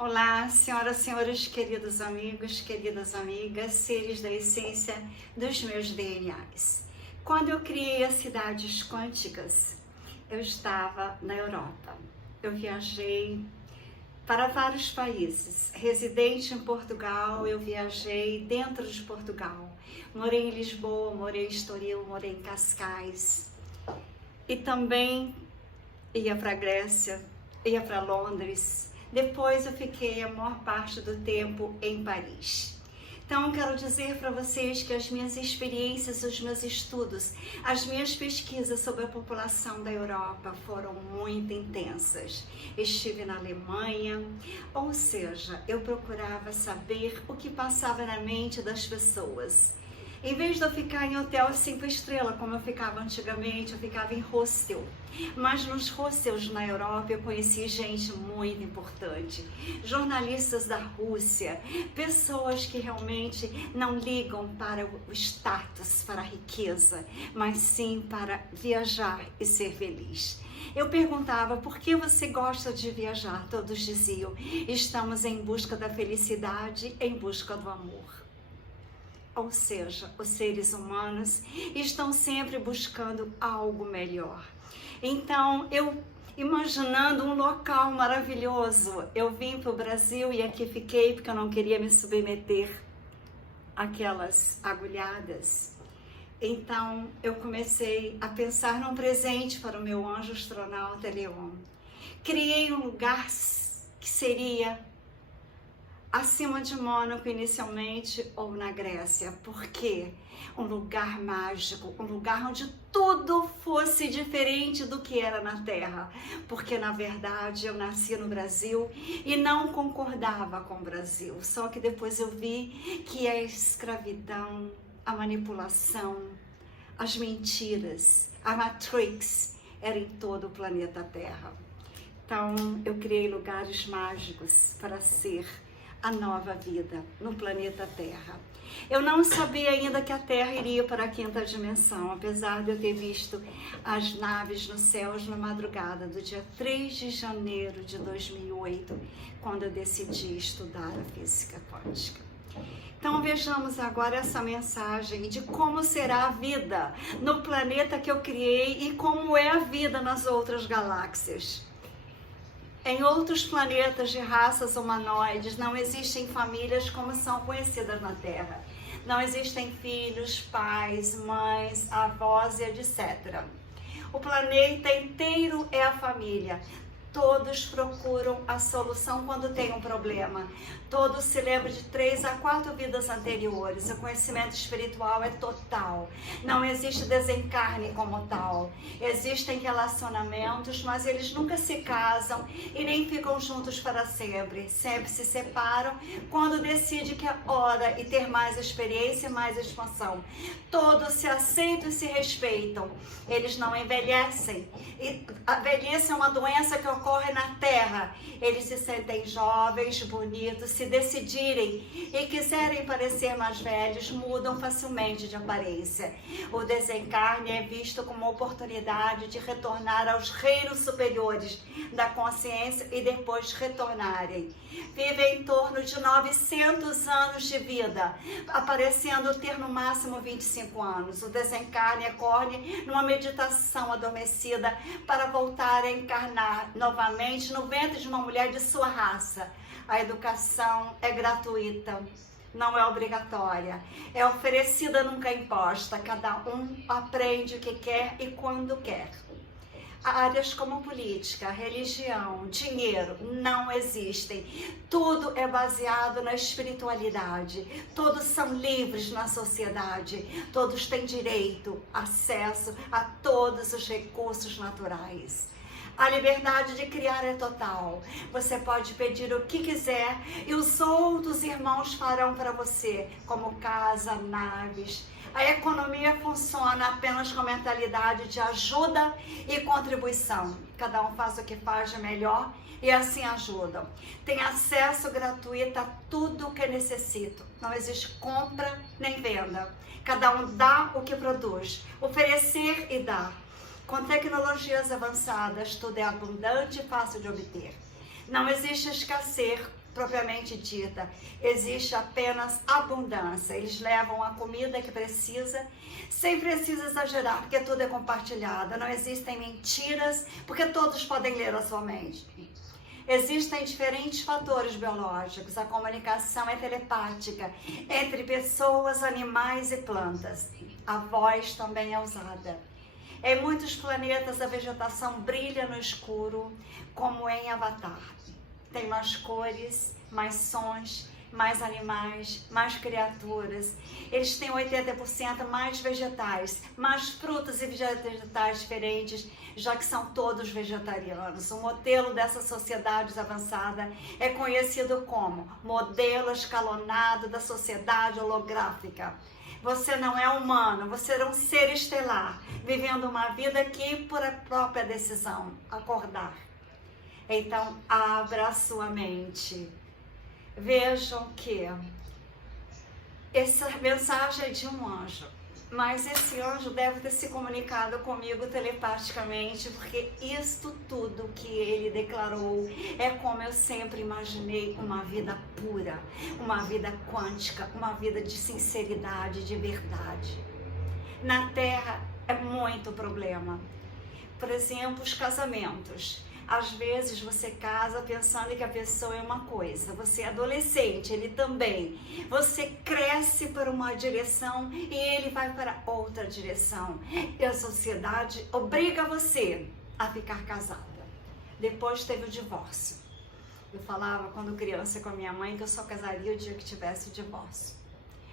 Olá, senhoras e senhores, queridos amigos, queridas amigas, seres da essência dos meus DNAs. Quando eu criei as cidades quânticas, eu estava na Europa. Eu viajei para vários países. Residente em Portugal, eu viajei dentro de Portugal. Morei em Lisboa, morei em Estoril, morei em Cascais. E também ia para a Grécia, ia para Londres. Depois eu fiquei a maior parte do tempo em Paris. Então, quero dizer para vocês que as minhas experiências, os meus estudos, as minhas pesquisas sobre a população da Europa foram muito intensas. Estive na Alemanha, ou seja, eu procurava saber o que passava na mente das pessoas. Em vez de eu ficar em hotel 5 estrelas, como eu ficava antigamente, eu ficava em hostel. Mas nos hostels na Europa eu conheci gente muito importante. Jornalistas da Rússia, pessoas que realmente não ligam para o status, para a riqueza, mas sim para viajar e ser feliz. Eu perguntava, por que você gosta de viajar? Todos diziam, estamos em busca da felicidade, em busca do amor. Ou seja, os seres humanos estão sempre buscando algo melhor. Então, eu imaginando um local maravilhoso, eu vim para o Brasil e aqui fiquei porque eu não queria me submeter àquelas agulhadas. Então, eu comecei a pensar num presente para o meu anjo astronauta Leon. Criei um lugar que seria acima de Mônaco inicialmente ou na Grécia. Por quê? Um lugar mágico, um lugar onde tudo fosse diferente do que era na Terra. Porque na verdade eu nasci no Brasil e não concordava com o Brasil. Só que depois eu vi que a escravidão, a manipulação, as mentiras, a Matrix era em todo o planeta Terra. Então eu criei lugares mágicos para ser a nova vida no planeta Terra. Eu não sabia ainda que a Terra iria para a 5ª dimensão, apesar de eu ter visto as naves nos céus na madrugada do dia 3 de janeiro de 2008, quando eu decidi estudar a física quântica. Então vejamos agora essa mensagem de como será a vida no planeta que eu criei e como é a vida nas outras galáxias. Em outros planetas de raças humanoides não existem famílias como são conhecidas na Terra. Não existem filhos, pais, mães, avós e etc. O planeta inteiro é a família. Todos procuram a solução quando tem um problema. Todos se lembram de 3 a 4 vidas anteriores. O conhecimento espiritual é total. Não existe desencarne como tal. Existem relacionamentos, mas eles nunca se casam e nem ficam juntos para sempre. Sempre se separam quando decide que é hora e ter mais experiência e mais expansão. Todos se aceitam e se respeitam. Eles não envelhecem. E a velhice é uma doença que ocorre na Terra. Eles se sentem jovens, bonitos, se decidirem e quiserem parecer mais velhos, mudam facilmente de aparência. O desencarne é visto como uma oportunidade de retornar aos reinos superiores da consciência e depois retornarem. Vivem em torno de 900 anos de vida, aparecendo ter no máximo 25 anos. O desencarne ocorre numa meditação adormecida para voltar a encarnar novamente no ventre de uma mulher de sua raça. A educação é gratuita, não é obrigatória, é oferecida, nunca imposta. Cada um aprende o que quer e quando quer. Áreas como política, religião, dinheiro não existem. Tudo é baseado na espiritualidade. Todos são livres na sociedade. Todos têm direito, acesso a todos os recursos naturais. A liberdade de criar é total. Você pode pedir o que quiser e os outros irmãos farão para você, como casa, naves. A economia funciona apenas com mentalidade de ajuda e contribuição. Cada um faz o que faz de melhor e assim ajudam. Tem acesso gratuito a tudo o que necessita. Não existe compra nem venda. Cada um dá o que produz. Oferecer e dar. Com tecnologias avançadas, tudo é abundante e fácil de obter. Não existe escassez propriamente dita. Existe apenas abundância. Eles levam a comida que precisa, sem precisar exagerar, porque tudo é compartilhado. Não existem mentiras, porque todos podem ler a sua mente. Existem diferentes fatores biológicos. A comunicação é telepática entre pessoas, animais e plantas. A voz também é usada. Em muitos planetas, a vegetação brilha no escuro, como em Avatar. Tem mais cores, mais sons, mais animais, mais criaturas. Eles têm 80% mais vegetais, mais frutas e vegetais diferentes, já que são todos vegetarianos. O modelo dessa sociedade avançada é conhecido como modelo escalonado da sociedade holográfica. Você não é humano, você é um ser estelar, vivendo uma vida aqui por a própria decisão, acordar. Então, abra a sua mente. Vejam que essa mensagem é de um anjo, mas esse anjo deve ter se comunicado comigo telepaticamente, porque isto tudo que ele declarou é como eu sempre imaginei uma vida pura, uma vida quântica, uma vida de sinceridade, de verdade. Na Terra é muito problema. Por exemplo, os casamentos. Às vezes você casa pensando que a pessoa é uma coisa, você é adolescente, ele também. Você cresce para uma direção e ele vai para outra direção. E a sociedade obriga você a ficar casada. Depois teve o divórcio. Eu falava quando criança com a minha mãe que eu só casaria o dia que tivesse o divórcio.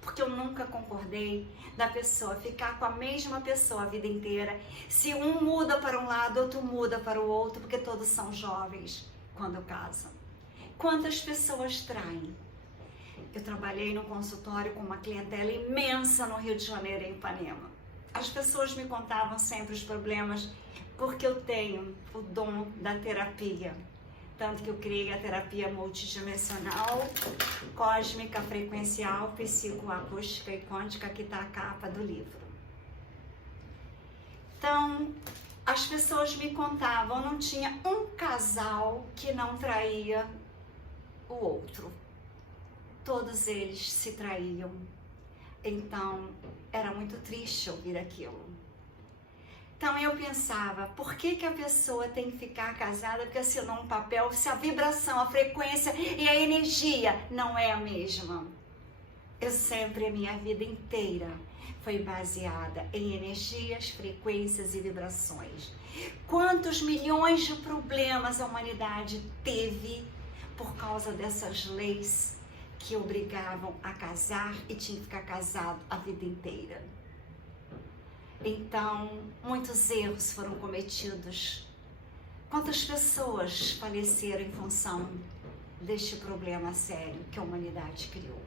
Porque eu nunca concordei da pessoa ficar com a mesma pessoa a vida inteira. Se um muda para um lado, outro muda para o outro, porque todos são jovens quando casam. Quantas pessoas traem? Eu trabalhei no consultório com uma clientela imensa no Rio de Janeiro, em Ipanema. As pessoas me contavam sempre os problemas, porque eu tenho o dom da terapia. Tanto que eu criei a terapia multidimensional, cósmica, frequencial, psicoacústica e quântica, que está a capa do livro. Então, as pessoas me contavam, não tinha um casal que não traía o outro. Todos eles se traíam. Então, era muito triste ouvir aquilo. Então eu pensava, por que a pessoa tem que ficar casada porque assinou um papel se a vibração, a frequência e a energia não é a mesma? Eu sempre, a minha vida inteira, foi baseada em energias, frequências e vibrações. Quantos milhões de problemas a humanidade teve por causa dessas leis que obrigavam a casar e tinha que ficar casado a vida inteira? Então, muitos erros foram cometidos. Quantas pessoas faleceram em função deste problema sério que a humanidade criou?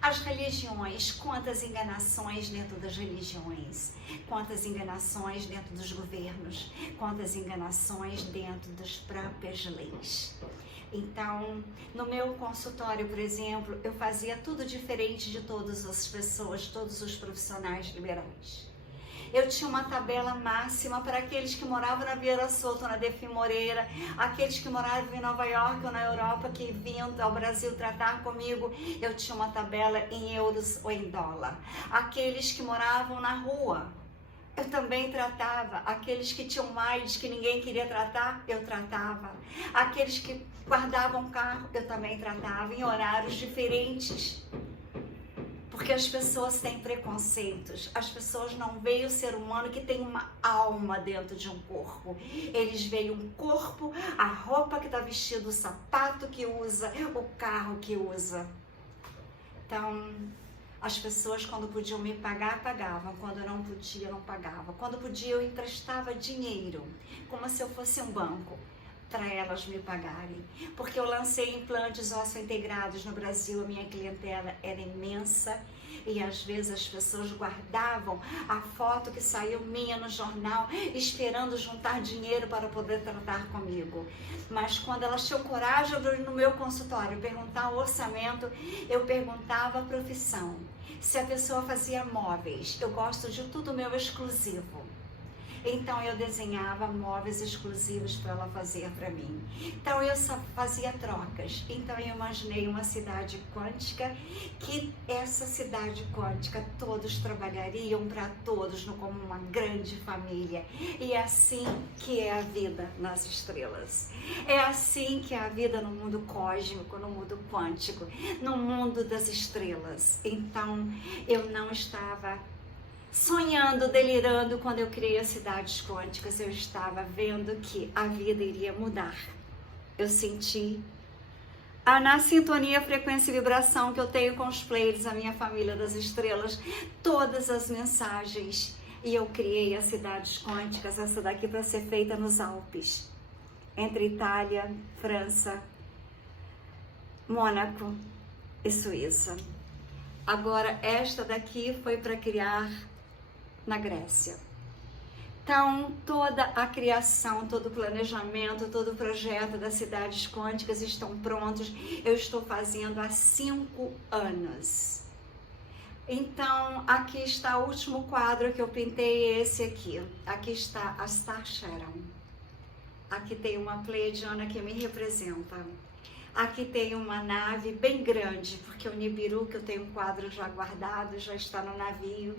As religiões, quantas enganações dentro das religiões, quantas enganações dentro dos governos, quantas enganações dentro das próprias leis. Então, no meu consultório, por exemplo, eu fazia tudo diferente de todas as pessoas, todos os profissionais liberais. Eu tinha uma tabela máxima para aqueles que moravam na Vieira Soto, na Defim Moreira, aqueles que moravam em Nova York ou na Europa, que vinham ao Brasil tratar comigo, eu tinha uma tabela em euros ou em dólar. Aqueles que moravam na rua, eu também tratava. Aqueles que tinham mais, que ninguém queria tratar, eu tratava. Aqueles que guardavam carro, eu também tratava, em horários diferentes. Porque as pessoas têm preconceitos, as pessoas não veem o ser humano que tem uma alma dentro de um corpo. Eles veem um corpo, a roupa que está vestido, o sapato que usa, o carro que usa. Então, as pessoas quando podiam me pagar, pagavam. Quando não podia, não pagavam. Quando podia, eu emprestava dinheiro, como se eu fosse um banco, para elas me pagarem. Porque eu lancei implantes ósseo-integrados no Brasil, a minha clientela era imensa e às vezes as pessoas guardavam a foto que saiu minha no jornal, esperando juntar dinheiro para poder tratar comigo. Mas quando elas tinham coragem de ir no meu consultório perguntar o orçamento, eu perguntava a profissão. Se a pessoa fazia móveis, eu gosto de tudo meu exclusivo. Então eu desenhava móveis exclusivos para ela fazer para mim. Então eu só fazia trocas. Então eu imaginei uma cidade quântica, que essa cidade quântica todos trabalhariam para todos como uma grande família. E é assim que é a vida nas estrelas. É assim que é a vida no mundo cósmico, no mundo quântico, no mundo das estrelas. Então eu não estava sonhando, delirando quando eu criei as cidades quânticas. Eu estava vendo que a vida iria mudar. Eu senti na sintonia, frequência e vibração que eu tenho com os pleiades, a minha família das estrelas, todas as mensagens. E eu criei as cidades quânticas, essa daqui para ser feita nos Alpes, entre Itália, França, Mônaco e Suíça. Agora, esta daqui foi para criar na Grécia. Então, toda a criação, todo o planejamento, todo o projeto das cidades quânticas estão prontos. Eu estou fazendo há 5 anos. Então, aqui está o último quadro que eu pintei, esse aqui. Aqui está a Star Sharon. Aqui tem uma pleiadiana que me representa. Aqui tem uma nave bem grande, porque o Nibiru, que eu tenho um quadro já guardado, já está no navio.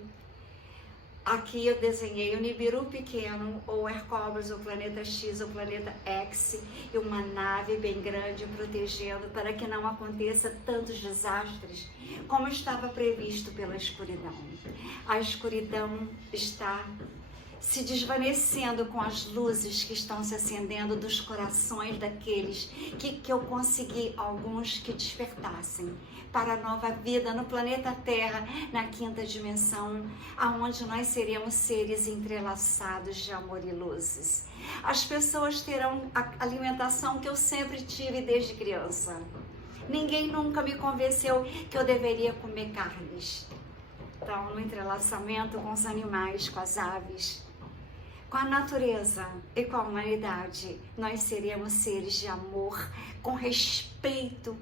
Aqui eu desenhei o Nibiru pequeno, ou Hercóbus, o planeta X, o planeta X, e uma nave bem grande protegendo para que não aconteça tantos desastres como estava previsto pela escuridão. A escuridão está se desvanecendo com as luzes que estão se acendendo dos corações daqueles que eu consegui, alguns que despertassem para a nova vida no planeta Terra, na 5ª dimensão, aonde nós seremos seres entrelaçados de amor e luzes. As pessoas terão a alimentação que eu sempre tive desde criança. Ninguém nunca me convenceu que eu deveria comer carnes. Então, no entrelaçamento com os animais, com as aves, com a natureza e com a humanidade, nós seremos seres de amor, com respeito,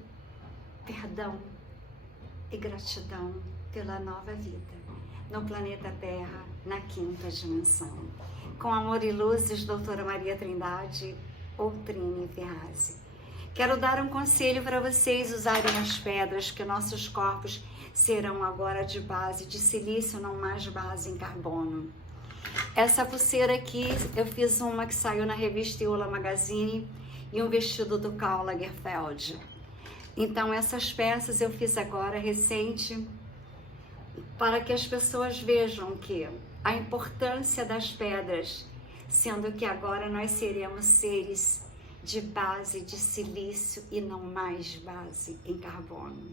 perdão e gratidão pela nova vida no planeta Terra, na 5ª dimensão. Com amor e luzes, doutora Maria Trindade ou Trini Ferrazzi. Quero dar um conselho para vocês usarem as pedras, que nossos corpos serão agora de base de silício, não mais base em carbono. Essa pulseira aqui, eu fiz uma que saiu na revista Eula Magazine e um vestido do Karl Lagerfeld. Então essas peças eu fiz agora, recente, para que as pessoas vejam que a importância das pedras, sendo que agora nós seremos seres de base de silício e não mais base em carbono.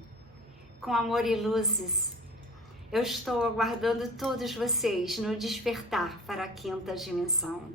Com amor e luzes, eu estou aguardando todos vocês no despertar para a 5ª dimensão.